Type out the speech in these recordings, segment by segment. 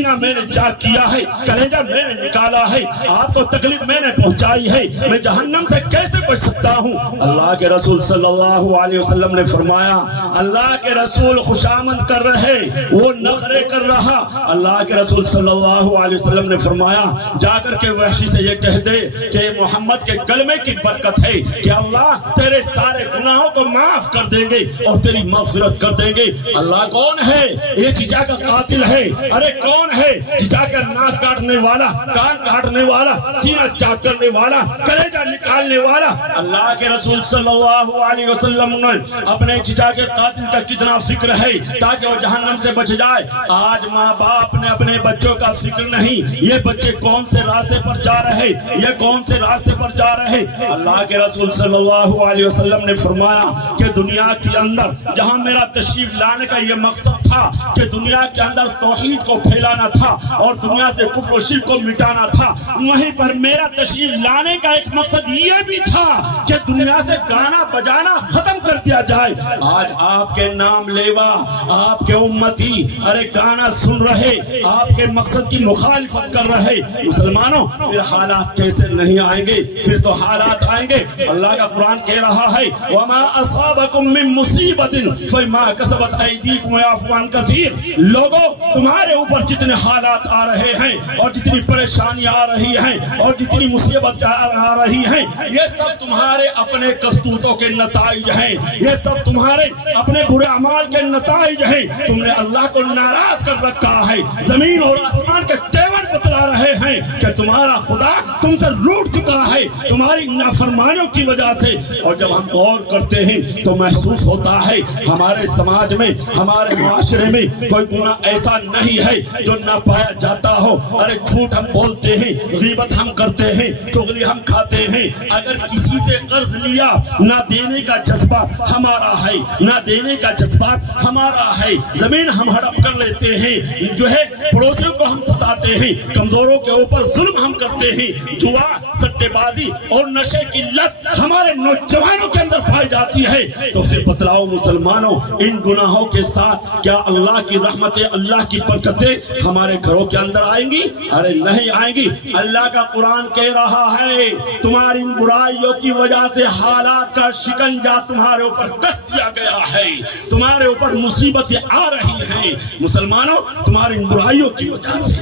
سینہ میں نے چاک کیا ہے، کلیجہ میں نے نکالا ہے، آپ کو تکلیف میں نے پہنچائی ہے، میں جہنم سے کیسے بچ سکتا ہوں؟ اللہ کے رسول صلی اللہ علیہ وسلم نے فرمایا، اللہ کے رسول خوشامد کر رہے، وہ نخرے کر رہا۔ اللہ کے رسول صلی اللہ علیہ وسلم نے فرمایا، جا کر کے وحشی سے یہ کہہ دے کہ محمد کے کلمے کی برکت ہے کہ اللہ تیرے سارے گناہوں کو معاف کر دیں گے اور تیری مغفرت کر دیں گے۔ اللہ کون ہے؟ یہ چچا کا قاتل ہے۔ ارے کون ہے؟ چچا کا ناک کاٹنے والا، کان کاٹنے والا، سینہ چاک کرنے والا، کلیجہ نکالنے والا۔ اللہ کے رسول صلی اللہ علیہ وسلم نے اپنے چچا کے قاتل کا کتنا فکر ہے تاکہ وہ جہنم سے بچ جائے۔ آج ماں باپ نے اپنے بچوں کا فکر نہیں، یہ بچے کون سے راستے پر جا رہے، یہ کون سے راستے پر جا رہے۔ اللہ کے رسول صلی اللہ علیہ وسلم نے فرمایا کہ دنیا کے اندر جہاں میرا تشریف لانے کا یہ مقصد تھا کہ دنیا کے اندر توحید کو پھیلانا تھا اور دنیا سے کفر و شرک کو مٹانا تھا، وہیں پر میرا تشریف لانے کا ایک مقصد یہ بھی تھا کہ دنیا سے گانا بجانا ختم کر دیا جائے۔ آج آپ کے نام لیوا، آپ کے امتی ارے گانا سن رہے، آپ کے مقصد کی مخالفت کر رہے۔ مسلمانوں پھر حالات کیسے نہیں آئیں گے؟ پھر تو حالات آئیں گے۔ اللہ کا قرآن کہہ رہا ہے وَمَا أَصَابَكُم مِّن مُّصِيبَةٍ فَبِمَا كَسَبَتْ أَيْدِيكُمْ وَيَعْفُو عَن كَثِيرٍ۔ لوگوں تمہارے اوپر جتنے حالات آ رہے ہیں اور جتنی پریشانیاں آ رہی ہیں اور جتنی مصیبت آ رہی ہیں، یہ سب تمہارے اپنے کرتوتوں کے نتائج ہیں، یہ سب تمہارے اپنے برے اعمال کے نتائج ہیں۔ تم نے اللہ کو ناراض کر رکھا ہے، زمین اور آسمان کے تیور بتلا رہے ہیں کہ تمہارا خدا تم سے روٹ چکا ہے تمہاری نافرمانیوں کی وجہ سے۔ اور جب ہم غور کرتے ہیں تو محسوس ہوتا ہے ہمارے سماج میں، ہمارے معاشرے میں کوئی گناہ ایسا نہیں ہے جو نہ پایا جاتا ہو۔ ارے جھوٹ ہم بولتے ہیں، غیبت ہم کرتے ہیں، چغلی ہم کھاتے ہیں، اگر کسی سے قرض لیا نہ دینے کا جذبہ ہمارا ہے، نہ دینے کا جذبہ ہمارا ہے، زمین ہم ہڑپ کر لیتے ہیں، جو ہے پڑوسیوں کو ہم ستاتے ہیں، کمزوروں کے اوپر ظلم ہم کرتے ہیں، جوا، سٹے بازی اور نشے کی لت ہمارے نوجوانوں کے اندر پائی جاتی ہے۔ تو پھر بتلاؤ مسلمانوں، ان گناہوں کے ساتھ کیا اللہ کی رحمتیں، اللہ کی برکتیں ہمارے گھروں کے اندر آئیں گی؟ ارے نہیں آئیں گی۔ اللہ کا قرآن کہہ رہا ہے تمہاری برائیوں کی وجہ سے حالات کا شکنجہ تمہارے اوپر کس دیا گیا ہے، تمہارے اوپر مصیبتیں آ رہی ہیں مسلمانوں تمہاری برائیوں کی وجہ سے۔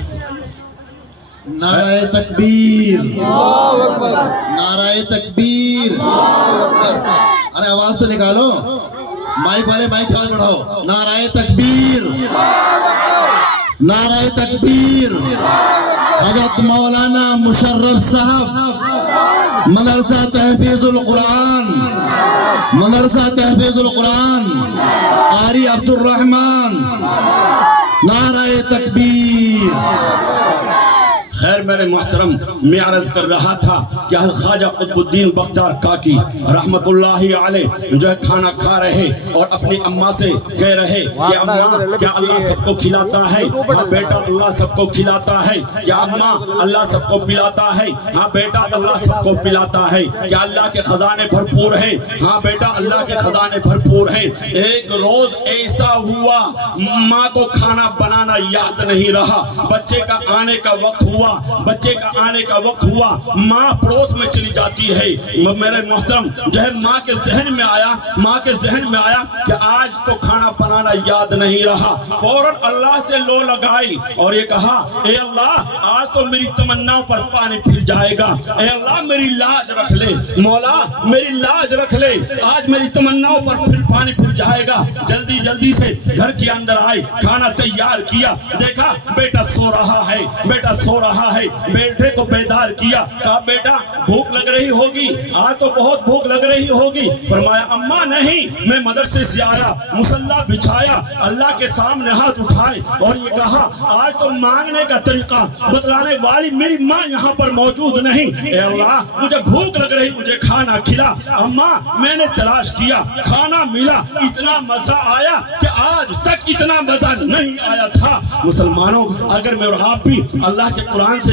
نعرہ تکبیر، نعرہ تکبیر، ارے آواز تو نکالو، مائک والے مائک ہاتھ بڑھاؤ۔ نعرہ تکبیر، نعرہ تکبیر۔ حضرت مولانا مشرف صاحب مدرسہ تحفیظ القرآن، مدرسہ تحفیظ القرآن قاری عبد الرحمن، نعرہ تکبیر۔ خیر میرے محترم، میں عرض کر رہا تھا کہ خواجہ قطب الدین بختیار کاکی رحمت اللہ علیہ جو ہے کھانا کھا رہے اور اپنی اماں سے کہہ رہے کہ اماں کیا اللہ سب کو کھلاتا ہے؟ ہاں بیٹا اللہ سب کو کھلاتا ہے۔ کیا اماں اللہ سب کو پلاتا ہے؟ ہاں بیٹا اللہ سب کو پلاتا ہے۔ کیا اللہ کے خزانے بھرپور ہیں؟ ہاں بیٹا اللہ کے خزانے بھرپور ہیں۔ ایک روز ایسا ہوا ماں کو کھانا بنانا یاد نہیں رہا، بچے کا آنے کا وقت ہوا، بچے کا آنے کا وقت ہوا، ماں پڑوس میں چلی جاتی ہے۔ میرے محترم جو ہے ماں کے ذہن میں آیا کہ آج تو کھانا بنانا یاد نہیں رہا۔ فوراً اللہ سے لو لگائی اور یہ کہا اے اللہ آج تو میری تمناؤں پر پانی پھر جائے گا، اے اللہ میری لاج رکھ لے، مولا میری لاج رکھ لے، آج میری تمناؤں پر پھر پانی پھر جائے گا۔ جلدی جلدی سے گھر کے اندر آئی، کھانا تیار کیا، دیکھا بیٹا سو رہا ہے، بیٹا سو رہا ہے، بیٹے کو بیدار کیا، کہا بیٹا بھوک لگ رہی ہوگی، آج تو بہت بھوک لگ رہی ہوگی۔ فرمایا اماں نہیں، میں مدرسے سے آیا، مصلی بچھایا، اللہ کے سامنے ہاتھ اٹھائے اور یہ کہا آج تو مانگنے کا طریقہ بتلانے والی میری ماں یہاں پر موجود نہیں، اے اللہ مجھے بھوک لگ رہی، مجھے کھانا کھلا۔ اماں میں نے تلاش کیا، کھانا ملا، اتنا مزہ آیا کہ آج تک اتنا مزہ نہیں آیا تھا۔ مسلمانوں اگر میں اور آپ بھی اللہ کے قرآن سے